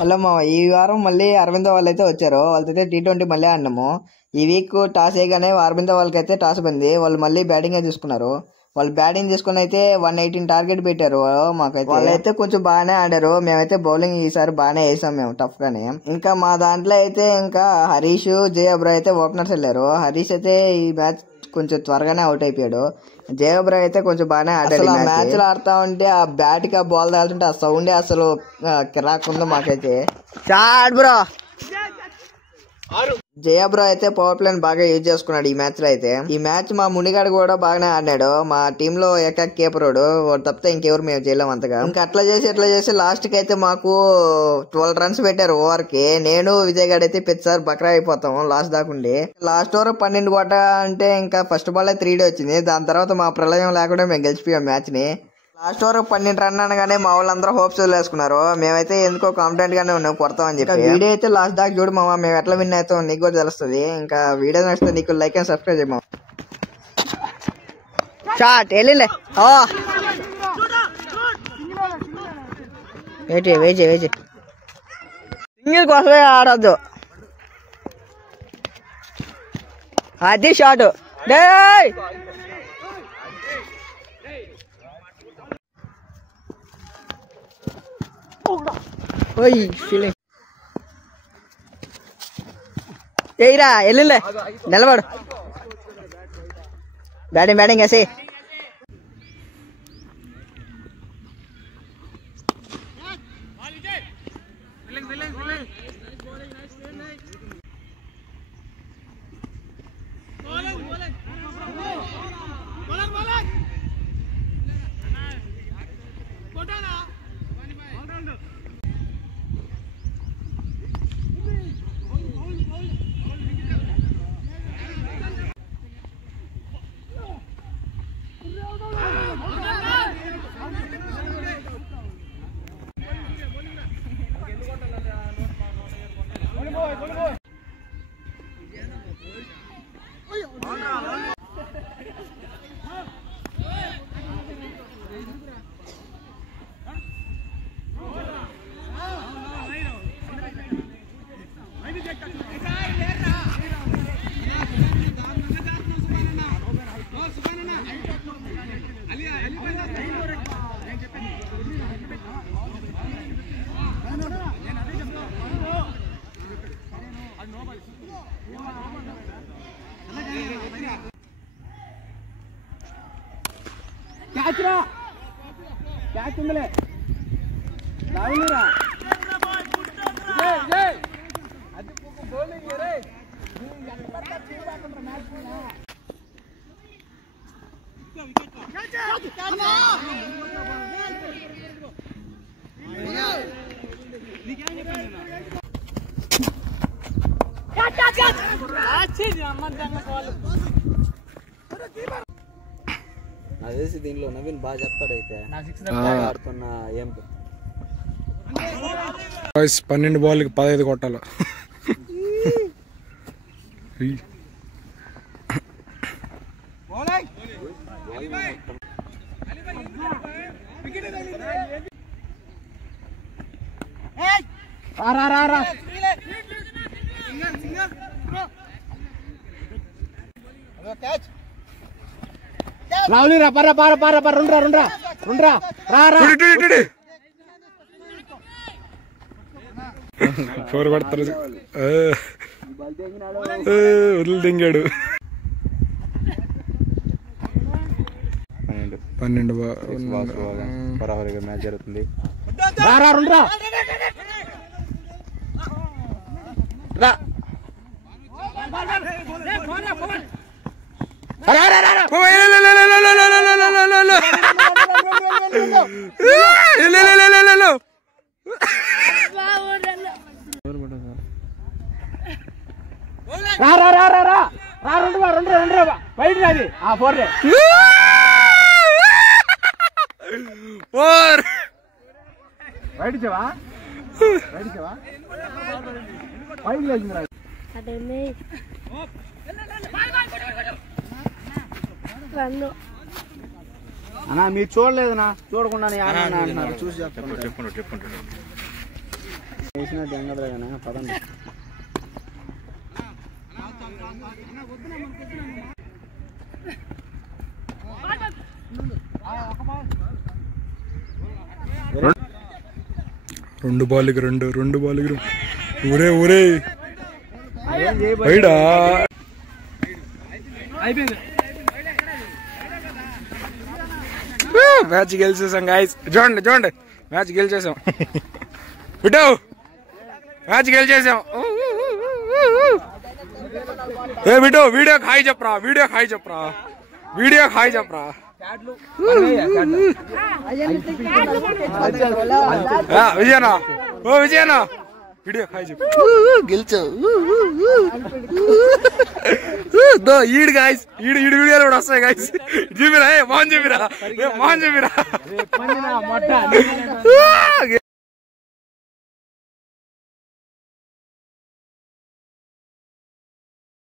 Hello మా ఈ వారం మళ్ళీ అరవింద వాళ్ళు అయితే వచ్చారు. వాళ్ళతో T20 మళ్ళీ ఆడినాము. ఈ వీక్ టాస్ వేయగానే అరవింద వాళ్ళకైతే టాస్ పోయింది. వాళ్ళు మళ్ళీ బ్యాటింగ్ తీసుకున్నారు. వాళ్ళు బ్యాటింగ్ తీసుకుని అయితే 118 టార్గెట్ పెట్టారు మాకైతే. వాళ్ళైతే కొంచెం బాగానే ఆడారు. మేమైతే బౌలింగ్ ఈసారి బాగానే వేసాం మేము టఫ్ గానే. ఇంకా మా దాంట్లో అయితే ఇంకా హరీష్ జయబ్రా అయితే ఓపెనర్స్ వెళ్ళారు. హరీష్ అయితే ఈ మ్యాచ్ కొంచెం త్వరగానే అవుట్ అయిపోయాడు. జయబ్రా అయితే కొంచెం బాగానే ఆడాడు. ఆ మ్యాచ్ లో ఆడుతా ఉంటే ఆ బ్యాట్ కి ఆ బాల్ తాగుతుంటే ఆ సౌండే అసలు కిరాక్ ఉంది మాకైతే. చాడ్ బ్రో జయబ్రో అయితే పవర్ ప్లేని బాగా యూజ్ చేసుకున్నాడు ఈ మ్యాచ్ లో అయితే. ఈ మ్యాచ్ మా మునిగాడు కూడా బాగానే ఆడినాడు. మా టీమ్ లో ఏకాక్ కీపరోడు తప్పితే ఇంకెవరు మేము చేయలేం అంతగా. ఇంకా అట్లా చేసి లాస్ట్ కి అయితే మాకు 12 రన్స్ పెట్టారు ఓవర్ కి. నేను విజయ్ గారు అయితే ప్రతిసారి బక్రా అయిపోతాం లాస్ట్ దాకుండి. లాస్ట్ ఓవర్ 12 కొట్ట అంటే ఇంకా ఫస్ట్ బాల్ 3D వచ్చింది. దాని తర్వాత మా ప్రళయం లేకుండా మేము గెలిచిపోయాం మ్యాచ్ ని. లాస్ట్ ఓవర్ 12 రన్ అనగానే మా వాళ్ళందరూ హోప్స్ వదిలేసుకున్నారు. మేమైతే ఎందుకో కాన్ఫిడెంట్ గానే ఉన్నాం కొడతామని చెప్పి. వీడియో అయితే లాస్ట్ దాకా చూడు మామ, మేము ఎట్లా విన్ అవుతాం నీకు కూడా తెలుస్తుంది. ఇంకా వీడియో నచ్చితే నీకు లైక్ అండ్ సబ్స్క్రైబ్ చేయమా. షాట్ వెళ్ళిలే వెయిట్ సింగిల్ కోసమే ఆడద్దు. అది షాట్ ఏయిరా వెళ్ళిలే నిలబడు. బ్యాటింగ్ వేసి క్యాచ్ ఉందిలే అదేసి దీంట్లో నవీన్ బాగా చెప్తాడైతే ఆడుతున్న ఏం 12 బాల్కి 15 కొట్టాలి. రావులిరా పర్ర రెండ్రా ఫోర్ కొడతారు. వదిలి దింగాడు. 12 మ్యాచ్ జరుగుతుంది. బయట రాది ఆ ఫోర్ బయట అన్నా మీరు చూడలేదునా చూడకుండా అంటున్నారు చూసి వేసినట్టు ఏం కదా కానీ పదండి. రెండు బాల్కి రెండు బాల్కి ఊరే ఊరే బయడా మ్యాచ్ గెలిచేసాం గాయస్. చూడండి మ్యాచ్ గెలిచేసాం. బిడ్డో మ్యాచ్ గెలిచేసాం. ఏ బిడ్డో వీడియోకి హాయ్ చెప్పరా, వీడియోకి హాయ్ చెప్పరా. విజయనా వీడియో హాయ్ చెప్పు. గెలిచావు ఈడు గాయస్, ఈడు వీడియోలు కూడా వస్తాయి గాయస్. చూపిరా మోహన్ చూపిరా